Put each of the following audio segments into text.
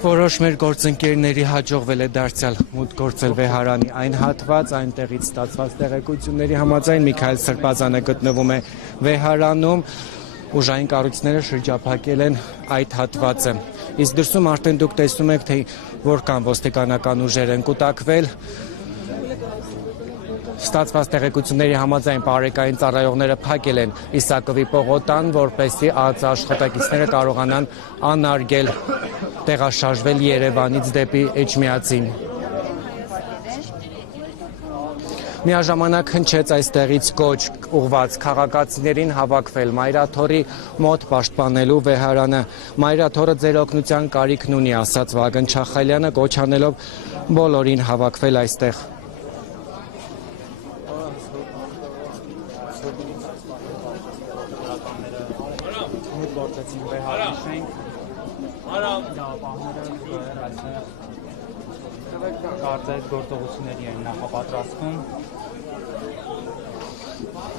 Որոշ մեր գործընկերների հաջողվել է դարձյալ մուտք գործել Վեհարանի այն հատված, այնտեղից ստացված տեղեկությունների համաձայն Միքայել Սրբազանը գտնվում է Վեհարանում, ուժային կառույցները շրջափակել են այդ հատվածը։ Իսկ դրսում արդեն դուք տեսնում եք, թե որքան ոստիկանական ուժեր են կուտակվել։ Ստացված տեղեկությունների համաձայն բարեկային ծառայողները փակել են Իսակովի պողոտան, որպեսզի աշխատակիցները կարողանան անարգել տեղաշարժվել Երևանից դեպի Էջմիածին։ Միաժամանակ հնչեց այստեղից կոչ ուղված քաղաքացիներին հավաքվել Մայրաթորի մոտ պաշտպանելու Վեհարանը։ Մայրաթորը ձեր օգնության կարիքն ունի, ասաց Վագն Չախալյանը, կոչ անելով բոլորին հավաքվել այստեղ։ Կարծես գործողությունների են նախապատրաստվում։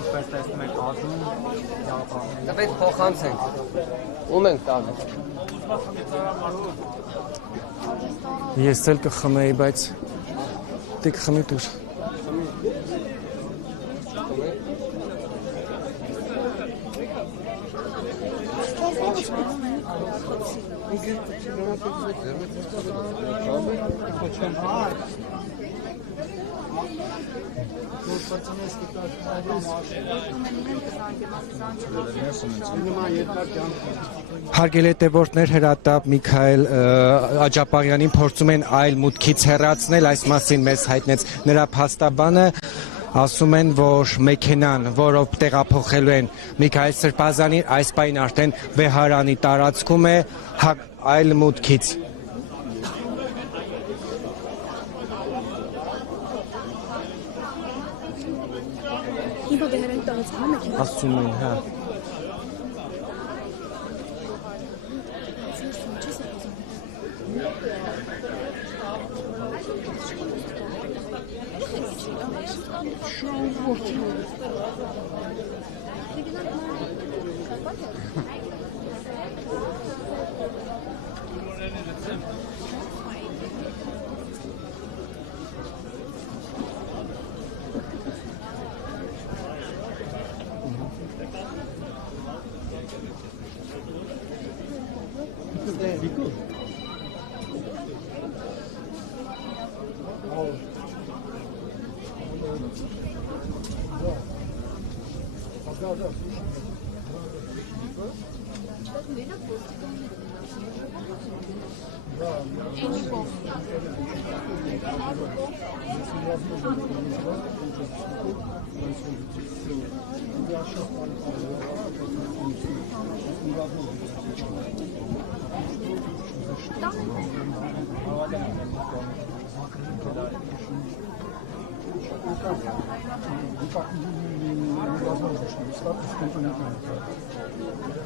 Ինչպես տեսնում եք ազում, Տվեք փոխանցենք։ Ում ենք տալու։ Ես էլ կխմեի, բայց դե կխմի դուր։ Հարգելի հետևորդներ, հրատապ Միքայել Աջապարյանին փորձում են այլ մուտքից հեռացնել, այս մասին մեզ հայտնեց նրա փաստաբանը, ասում են, որ մեքենան, որով տեղափոխելու են Միքայել Սրբազանին, այս պահին արդեն Վեհարանի տարածքում է այլ մուտքից։ Ասում են, հա։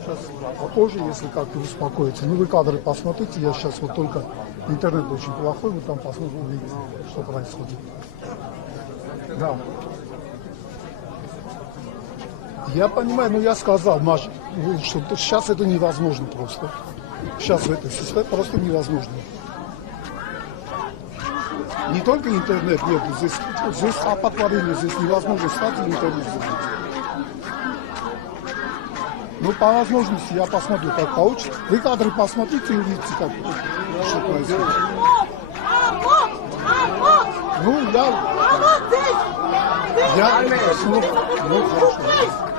Сейчас попозже, если как-то успокоится. Ну, вы кадры посмотрите, я сейчас вот только... Интернет очень плохой, вы там посмотрите, увидите, что происходит. Да. Я понимаю, но я сказал, Маш, что сейчас это невозможно просто. Сейчас в этой ситуации просто невозможно. Не только интернет нет, здесь столпотворение, здесь невозможно встать и интернет забить. Ну, по возможности я посмотрю, как получится. Вы кадры посмотрите и увидите, как что происходит. Ну, я... Ну, хорошо.